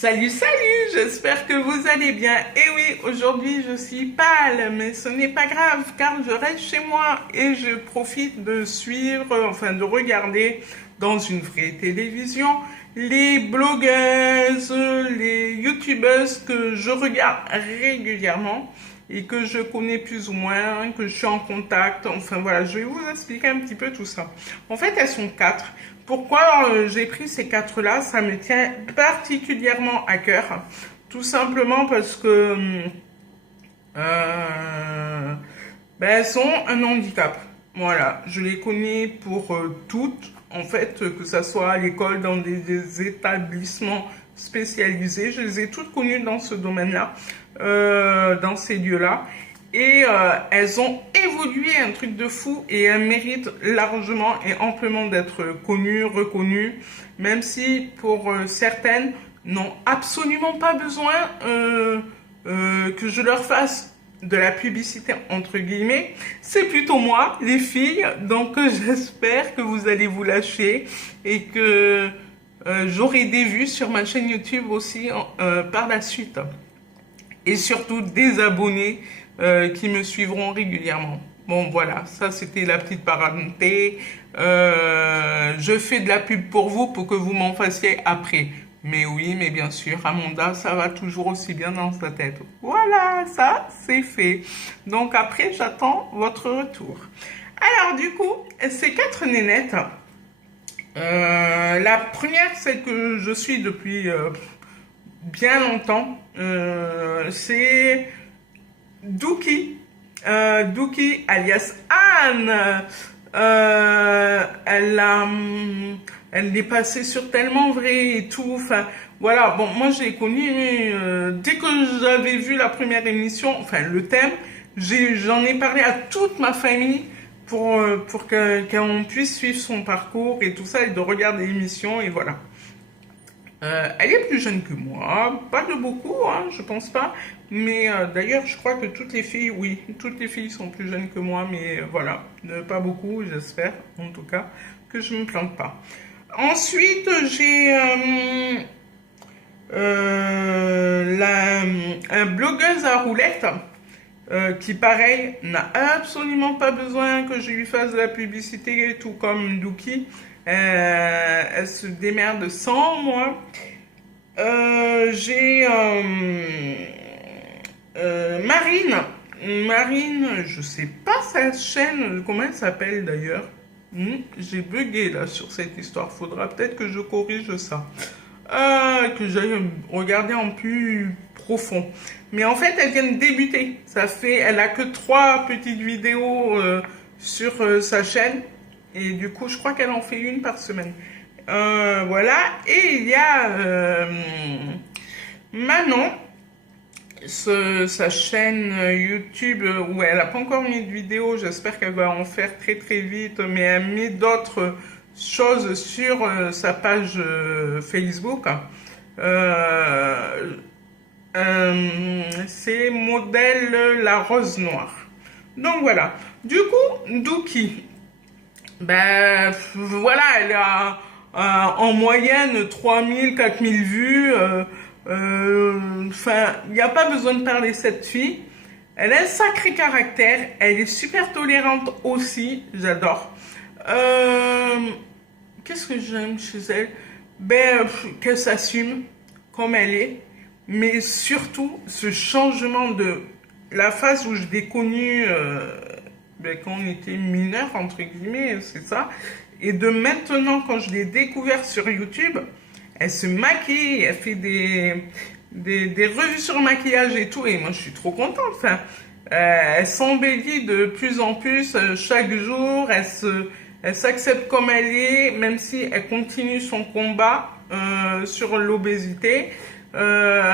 Salut, salut, j'espère que vous allez bien. Et oui, aujourd'hui je suis pâle, mais ce n'est pas grave car je reste chez moi et je profite de suivre, enfin de regarder dans une vraie télévision les blogueuses, les youtubeuses que je regarde régulièrement et que je connais plus ou moins, que je suis en contact. Enfin voilà, je vais vous expliquer un petit peu tout ça. En fait, elles sont quatre. Pourquoi j'ai pris ces quatre-là? Ça me tient particulièrement à cœur. Tout simplement parce que elles ont un handicap. Voilà, je les connais pour toutes, en fait, que ce soit à l'école, dans des établissements spécialisés. Je les ai toutes connues dans ce domaine-là, dans ces lieux-là. Et elles ont évolué un truc de fou et elles méritent largement et amplement d'être connues, reconnues, même si pour certaines n'ont absolument pas besoin que je leur fasse de la publicité entre guillemets. C'est plutôt moi, les filles, donc j'espère que vous allez vous lâcher et que j'aurai des vues sur ma chaîne YouTube aussi par la suite. Et surtout des abonnés qui me suivront régulièrement. Bon voilà, ça c'était la petite parenté. Je fais de la pub pour vous pour que vous m'en fassiez après. Mais oui, mais bien sûr, Amanda, ça va toujours aussi bien dans sa tête. Voilà, ça c'est fait. Donc après, j'attends votre retour. Alors du coup, ces quatre nénettes, la première, celle que je suis depuis bien longtemps, c'est Douki. Douki alias Anne. Elle est passée sur Tellement Vrai et tout. Enfin, voilà. Bon, moi j'ai connu dès que j'avais vu la première émission, enfin le thème, j'en ai parlé à toute ma famille pour qu'on puisse suivre son parcours et tout ça et de regarder l'émission et voilà. Elle est plus jeune que moi, pas de beaucoup, hein, je pense pas. Mais d'ailleurs, je crois que toutes les filles, oui, toutes les filles sont plus jeunes que moi, mais voilà, pas beaucoup, j'espère, en tout cas, que je me plante pas. Ensuite, j'ai un blogueuse à roulettes qui, pareil, n'a absolument pas besoin que je lui fasse de la publicité, tout comme Douki. Elle se démerde sans moi. J'ai Marine. Marine, je sais pas sa chaîne, comment elle s'appelle d'ailleurs. J'ai bugué là sur cette histoire. Faudra peut-être que je corrige ça. Que j'aille regarder en plus profond. Mais en fait, elle vient de débuter. Elle a que 3 petites vidéos sur sa chaîne. Et du coup, je crois qu'elle en fait une par semaine. Voilà. Et il y a Manon, sa chaîne YouTube où elle n'a pas encore mis de vidéo. J'espère qu'elle va en faire très très vite. Mais elle met d'autres choses sur sa page Facebook. C'est modèle La Rose Noire. Donc voilà. Du coup, Douki. Ben voilà, elle a en moyenne 3000, 4000 vues. Enfin, il n'y a pas besoin de parler cette fille. Elle a un sacré caractère. Elle est super tolérante aussi. J'adore. Qu'est-ce que j'aime chez elle? Ben, qu'elle s'assume comme elle est. Mais surtout, ce changement de la phase où je l'ai connue quand on était mineur, entre guillemets, c'est ça. Et de maintenant, quand je l'ai découvert sur YouTube, elle se maquille, elle fait des revues sur le maquillage et tout. Et moi, je suis trop contente. Enfin, elle s'embellit de plus en plus chaque jour. Elle s'accepte comme elle est, même si elle continue son combat sur l'obésité. Voilà,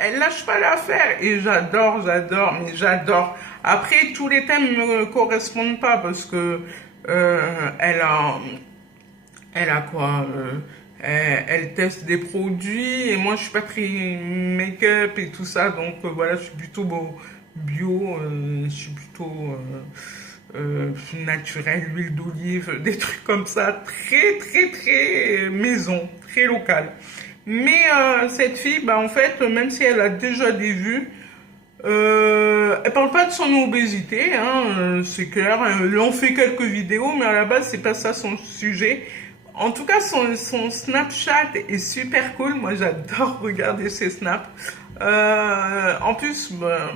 elle lâche pas l'affaire et mais j'adore. Après, tous les thèmes me correspondent pas parce que elle a quoi elle teste des produits et moi je suis pas très make-up et tout ça, donc voilà, je suis plutôt bio, je suis plutôt naturel, huile d'olive, des trucs comme ça, très très très maison, très local. Mais cette fille, bah, en fait, même si elle a déjà des vues, elle parle pas de son obésité, hein, c'est clair. Elle en fait quelques vidéos, mais à la base, c'est pas ça son sujet. En tout cas, son Snapchat est super cool. Moi, j'adore regarder ses snaps. En plus, bah,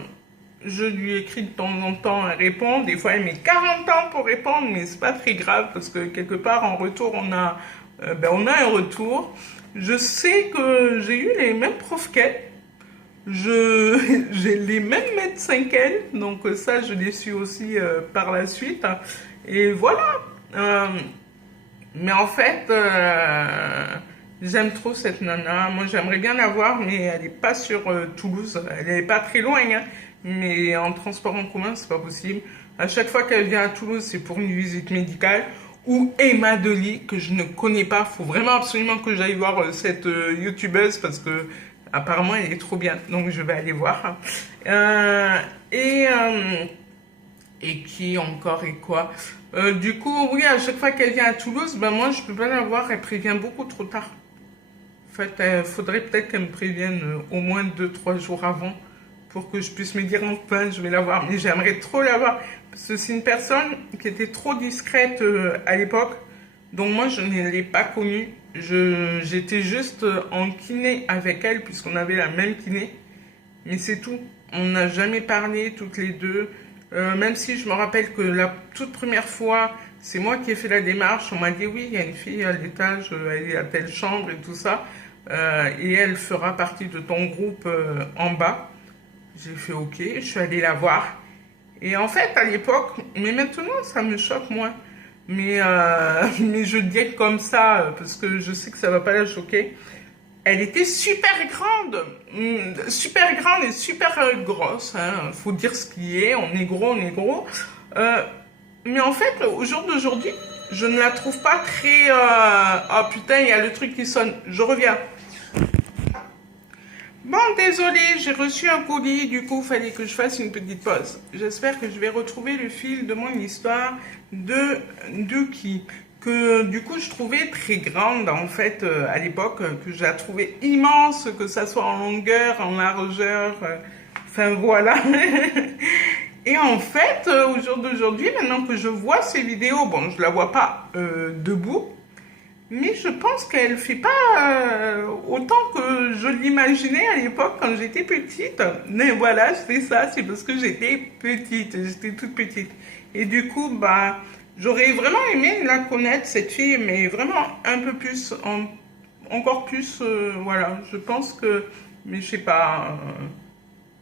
je lui écris de temps en temps, elle répond. Des fois, elle met 40 ans pour répondre, mais c'est pas très grave parce que quelque part, en retour, on a un retour. Je sais que j'ai eu les mêmes profs qu'elle. J'ai les mêmes médecins qu'elle, donc ça, je l'ai su aussi par la suite. Et voilà. Mais en fait, j'aime trop cette nana. Moi, j'aimerais bien la voir, mais elle n'est pas sur Toulouse. Elle n'est pas très loin, hein. Mais en transport en commun, c'est pas possible. À chaque fois qu'elle vient à Toulouse, c'est pour une visite médicale. Ou Emma Dely, que je ne connais pas. Faut vraiment absolument que j'aille voir cette youtubeuse parce que apparemment elle est trop bien. Donc je vais aller voir. Euh, et, euh, et qui encore et quoi Du coup, oui, à chaque fois qu'elle vient à Toulouse, ben moi je peux pas la voir. Elle prévient beaucoup trop tard. En fait, il faudrait peut-être qu'elle me prévienne au moins 2, 3 jours avant pour que je puisse me dire enfin je vais la voir. Mais j'aimerais trop la voir parce que c'est une personne qui était trop discrète à l'époque. Donc moi je ne l'ai pas connue. J'étais juste en kiné avec elle puisqu'on avait la même kiné. Mais c'est tout. On n'a jamais parlé toutes les deux. Même si je me rappelle que la toute première fois, c'est moi qui ai fait la démarche. On m'a dit oui, il y a une fille à l'étage, elle est à telle chambre et tout ça. Et elle fera partie de ton groupe en bas. J'ai fait ok, je suis allée la voir. Et en fait, à l'époque, mais maintenant, ça me choque moins. Mais je dis comme ça, parce que je sais que ça va pas la choquer. Elle était super grande et super grosse. Hein. Faut dire ce qui est. On est gros, on est gros. Euh, mais en fait, au jour d'aujourd'hui, je ne la trouve pas très. Oh putain, il y a le truc qui sonne. Je reviens. Bon, désolé, j'ai reçu un colis, du coup, il fallait que je fasse une petite pause. J'espère que je vais retrouver le fil de mon histoire de Duki, que du coup je trouvais très grande en fait à l'époque, que je la trouvais immense, que ça soit en longueur, en largeur, enfin voilà. Et en fait, au jour d'aujourd'hui, maintenant que je vois ces vidéos, bon, je la vois pas debout, mais je pense qu'elle fait pas autant que je l'imaginais à l'époque quand j'étais petite. Mais voilà, c'est ça, c'est parce que j'étais petite, j'étais toute petite. Et du coup, bah, j'aurais vraiment aimé la connaître, cette fille, mais vraiment un peu plus, encore plus, voilà. Je pense que, mais je sais pas,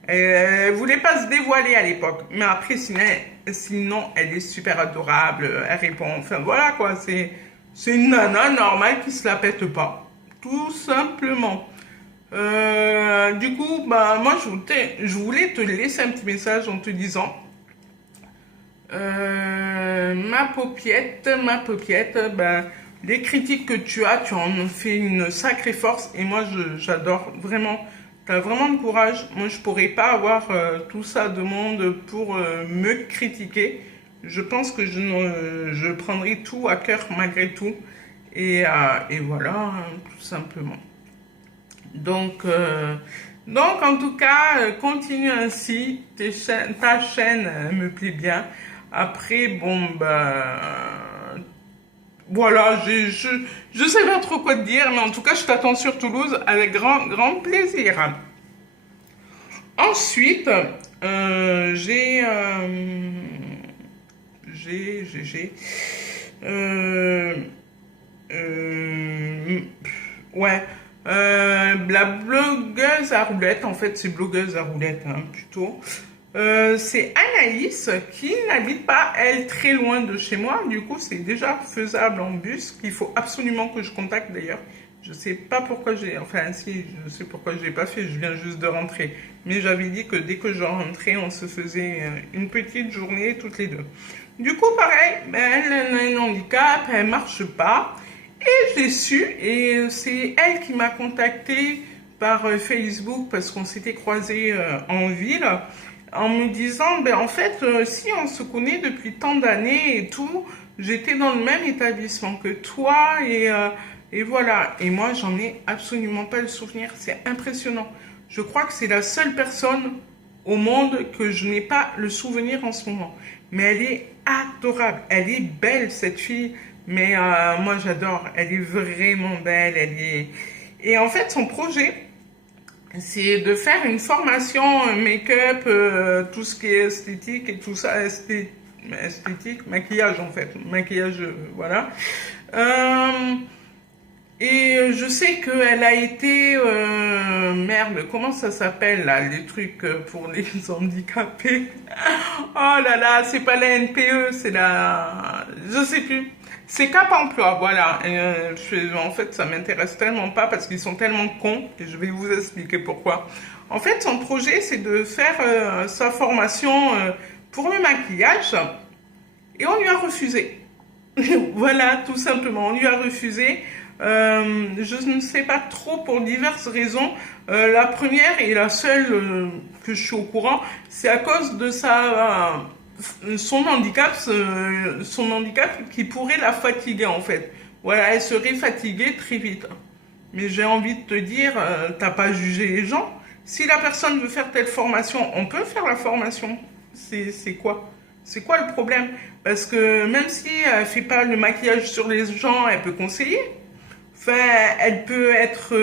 elle voulait pas se dévoiler à l'époque. Mais après, sinon, elle est super adorable, elle répond, enfin voilà quoi, c'est une nana normale qui se la pète pas. Tout simplement. Du coup, bah, moi, je voulais te laisser un petit message en te disant ma paupiette, ben, les critiques que tu en fais une sacrée force. Et moi, j'adore vraiment. Tu as vraiment le courage. Moi, je pourrais pas avoir tout ça de monde pour me critiquer. Je pense que je prendrai tout à cœur malgré tout. Et voilà, hein, tout simplement. Donc, en tout cas, continue ainsi. Ta chaîne me plaît bien. Après, bon, bah, voilà, je sais pas trop quoi te dire, mais en tout cas, je t'attends sur Toulouse avec grand plaisir. Ensuite, j'ai, euh, ouais, la blogueuse à roulettes, en fait, c'est blogueuse à roulettes, hein, plutôt. C'est Anaïs qui n'habite pas, elle, très loin de chez moi. Du coup, c'est déjà faisable en bus, qu'il faut absolument que je contacte d'ailleurs. Je sais pas pourquoi enfin si, je sais pourquoi je l'ai pas fait, je viens juste de rentrer. Mais j'avais dit que dès que je rentrais, on se faisait une petite journée toutes les deux. Du coup, pareil, ben, elle a un handicap, elle marche pas. Et je l'ai su, et c'est elle qui m'a contacté par Facebook parce qu'on s'était croisés en ville en me disant, ben en fait, si on se connaît depuis tant d'années et tout, j'étais dans le même établissement que toi Et voilà. Et moi, j'en ai absolument pas le souvenir. C'est impressionnant. Je crois que c'est la seule personne au monde que je n'ai pas le souvenir en ce moment. Mais elle est adorable. Elle est belle, cette fille. Mais moi, j'adore. Elle est vraiment belle. Elle est... Et en fait, son projet, c'est de faire une formation make-up, tout ce qui est esthétique et tout ça, esthétique, maquillage en fait, maquillage, voilà. Euh, et je sais qu'elle a été, merde, comment ça s'appelle là, les trucs pour les handicapés. Oh là là, c'est pas la NPE, c'est la, je sais plus. C'est Cap Emploi, voilà. En fait, ça m'intéresse tellement pas parce qu'ils sont tellement cons et je vais vous expliquer pourquoi. En fait, son projet, c'est de faire sa formation pour le maquillage et on lui a refusé. Voilà, tout simplement, on lui a refusé. Je ne sais pas trop pour diverses raisons. La première et la seule que je suis au courant, c'est à cause de son handicap qui pourrait la fatiguer en fait. Voilà, elle serait fatiguée très vite. Mais j'ai envie de te dire, t'as pas jugé les gens. Si la personne veut faire telle formation, on peut faire la formation. C'est quoi? C'est quoi le problème? Parce que même si elle fait pas le maquillage sur les gens, elle peut conseiller. Enfin, elle peut être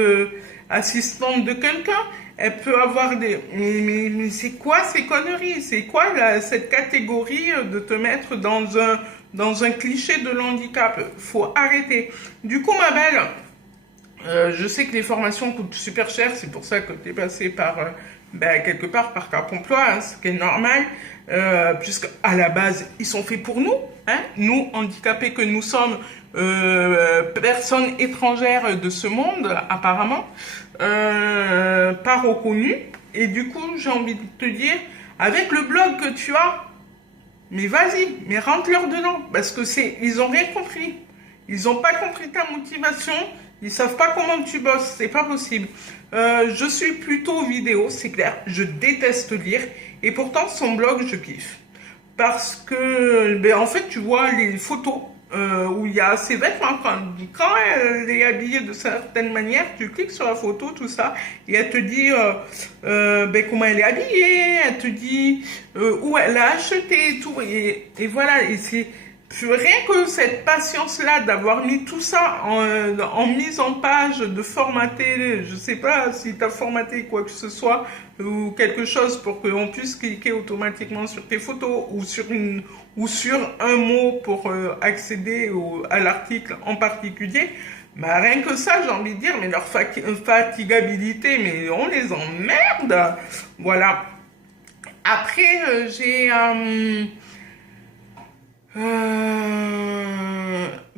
assistante de quelqu'un. Elle peut avoir des... Mais c'est quoi ces conneries? C'est quoi cette catégorie de te mettre dans un cliché de l'handicap? Faut arrêter. Du coup, ma belle, je sais que les formations coûtent super cher. C'est pour ça que tu es passée par... quelque part par Cap Emploi, hein, ce qui est normal, puisque à la base, ils sont faits pour nous, hein, nous, handicapés que nous sommes, personnes étrangères de ce monde, apparemment, pas reconnues. Et du coup, j'ai envie de te dire, avec le blog que tu as, mais vas-y, mais rentre-leur dedans, parce que ils ont rien compris. Ils n'ont pas compris ta motivation, ils savent pas comment tu bosses, c'est pas possible. Je suis plutôt vidéo, c'est clair, je déteste lire, et pourtant son blog, je kiffe. Parce que, en fait, tu vois les photos où il y a ses vêtements. Quand elle est habillée de certaine manière, tu cliques sur la photo, tout ça, et elle te dit comment elle est habillée, elle te dit où elle a acheté, et tout. Et voilà, et c'est rien que cette patience-là d'avoir mis tout ça en mise en page, de formater, je sais pas si tu as formaté quoi que ce soit, ou quelque chose pour qu'on puisse cliquer automatiquement sur tes photos ou sur un mot pour accéder à l'article en particulier. Bah, rien que ça, j'ai envie de dire, mais leur fatigabilité, mais on les emmerde. Voilà. Après, j'ai...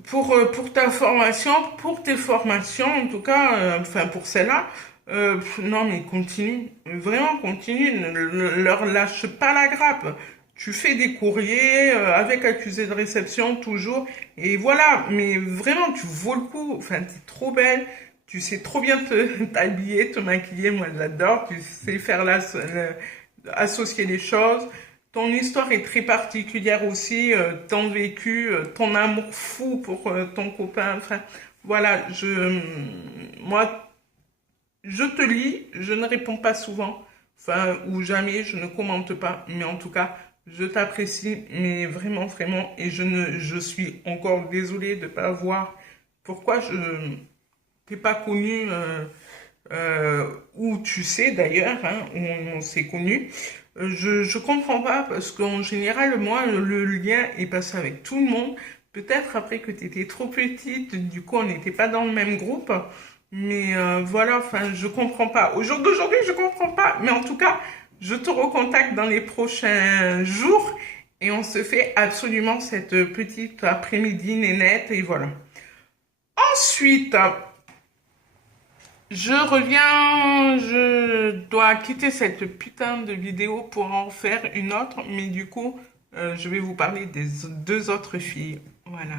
pour ta formation, pour tes formations, en tout cas, enfin pour celle-là, non mais continue, vraiment continue, ne leur lâche pas la grappe. Tu fais des courriers avec accusé de réception toujours, et voilà, mais vraiment tu vaux le coup, enfin t'es trop belle, tu sais trop bien t'habiller, te maquiller, moi j'adore, tu sais faire associer les choses. Ton histoire est très particulière aussi, ton vécu, ton amour fou pour ton copain. Enfin, voilà, moi, je te lis, je ne réponds pas souvent, enfin, ou jamais, je ne commente pas, mais en tout cas, je t'apprécie, mais vraiment, vraiment, et je suis encore désolée de ne pas voir pourquoi je t'ai pas connu, où tu sais d'ailleurs, hein, où on s'est connu. Je comprends pas parce qu'en général, moi, le lien est passé avec tout le monde. Peut-être après que tu étais trop petite, du coup, on n'était pas dans le même groupe. Mais voilà, enfin, je comprends pas. Au jour d'aujourd'hui, je comprends pas. Mais en tout cas, je te recontacte dans les prochains jours et on se fait absolument cette petite après-midi nénette et voilà. Ensuite, je reviens, je dois quitter cette putain de vidéo pour en faire une autre, mais du coup, je vais vous parler des deux autres filles. Voilà.